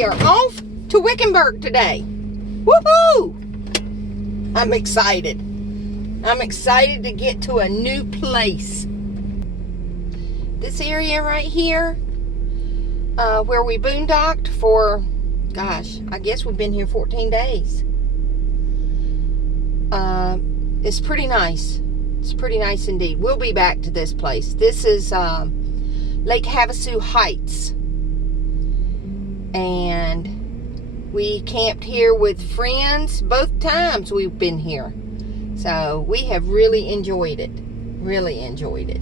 We are off to Wickenburg today. Woohoo! I'm excited. I'm excited to get to a new place. This area right here, where we boondocked for, gosh, I guess we've been here 14 days. It's pretty nice. It's pretty nice indeed. We'll be back to this place. This is Lake Havasu Heights. And we camped here with friends both times we've been here. So we have really enjoyed it. Really enjoyed it.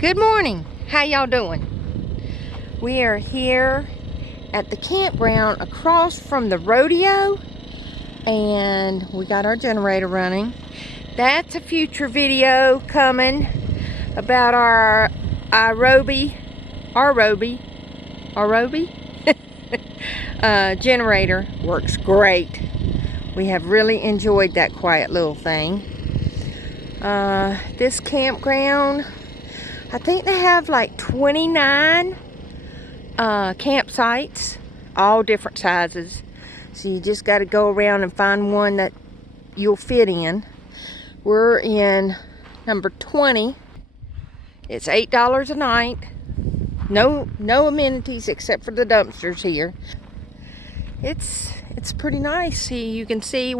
Good morning. How y'all doing? We are here at the campground across from the rodeo, and we got our generator running. That's a future video coming about our aerobi generator. Works great. We have really enjoyed that quiet little thing. This campground, I think they have like 29 campsites, all different sizes. So you just got to go around and find one that you'll fit in. We're in number 20. It's $8 a night. No amenities except for the dumpsters here. It's pretty nice. See, you can see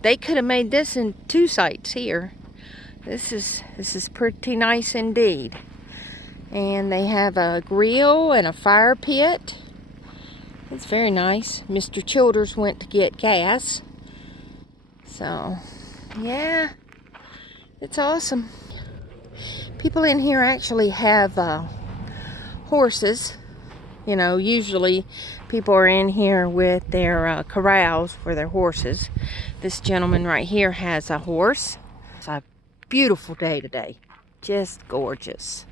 they could have made this in 2 sites here. This is pretty nice indeed. And they have a grill and a fire pit. It's very nice. Mr. Childers went to get gas. So, yeah, it's awesome. People in here actually have horses. You know, usually people are in here with their corrals for their horses. This gentleman right here has a horse. It's a beautiful day today. Just gorgeous.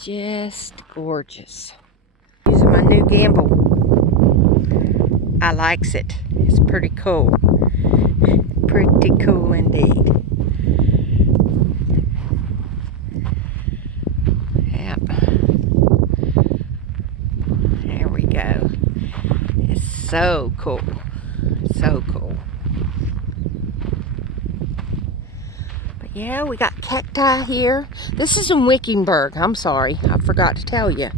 Just gorgeous. Using my new gimbal. I likes it. It's pretty cool. Pretty cool indeed. Yep. There we go. It's so cool. So cool. Yeah, we got cacti here. This is in Wickenburg. I'm sorry, I forgot to tell you.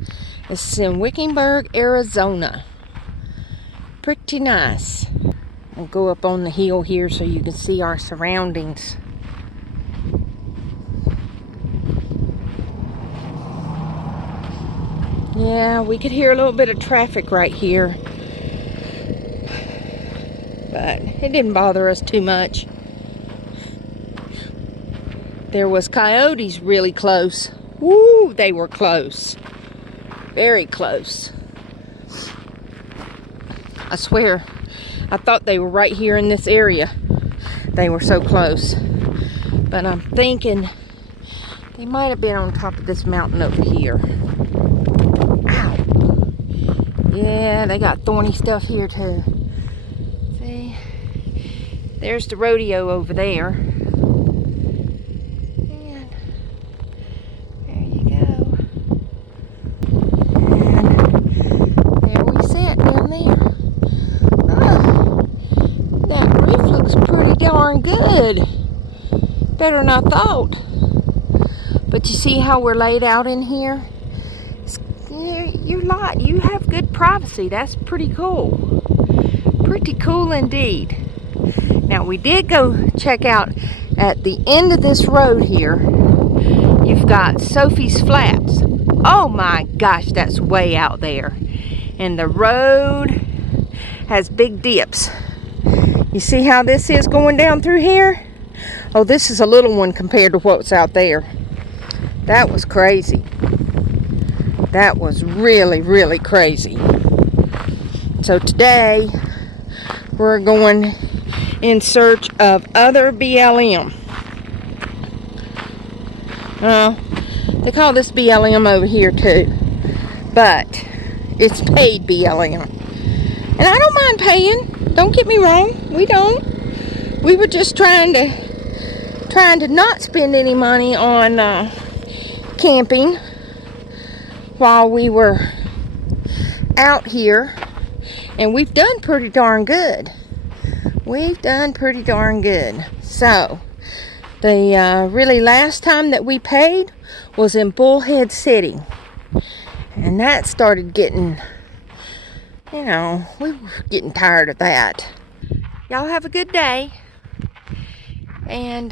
This is in Wickenburg, Arizona. Pretty nice. I'll go up on the hill here so you can see our surroundings. Yeah, we could hear a little bit of traffic right here, but it didn't bother us too much. There was coyotes really close. Woo, they were close. Very close. I swear, I thought they were right here in this area. They were so close. But I'm thinking they might have been on top of this mountain over here. Ow. Yeah, they got thorny stuff here too. See? There's the rodeo over there. Good. Better than I thought. But you see how we're laid out in here? It's you have good privacy. That's pretty cool. Pretty cool indeed. Now we did go check out at the end of this road here. You've got Sophie's Flats. Oh my gosh, that's way out there. And the road has big dips. You see how this is going down through here? Oh, this is a little one compared to what's out there. That was crazy. That was really, really crazy. So today, we're going in search of other BLM. They call this BLM over here too, but it's paid BLM. And I don't mind paying, don't get me wrong, we don't. We were just trying to not spend any money on camping while we were out here, and we've done pretty darn good. We've done pretty darn good. So the really last time that we paid was in Bullhead City, and that started getting, we were getting tired of that. Y'all have a good day, and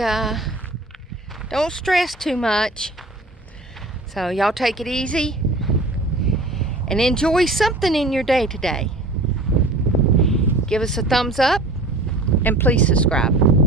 don't stress too much. So y'all take it easy and enjoy something in your day today. Give us a thumbs up and please subscribe.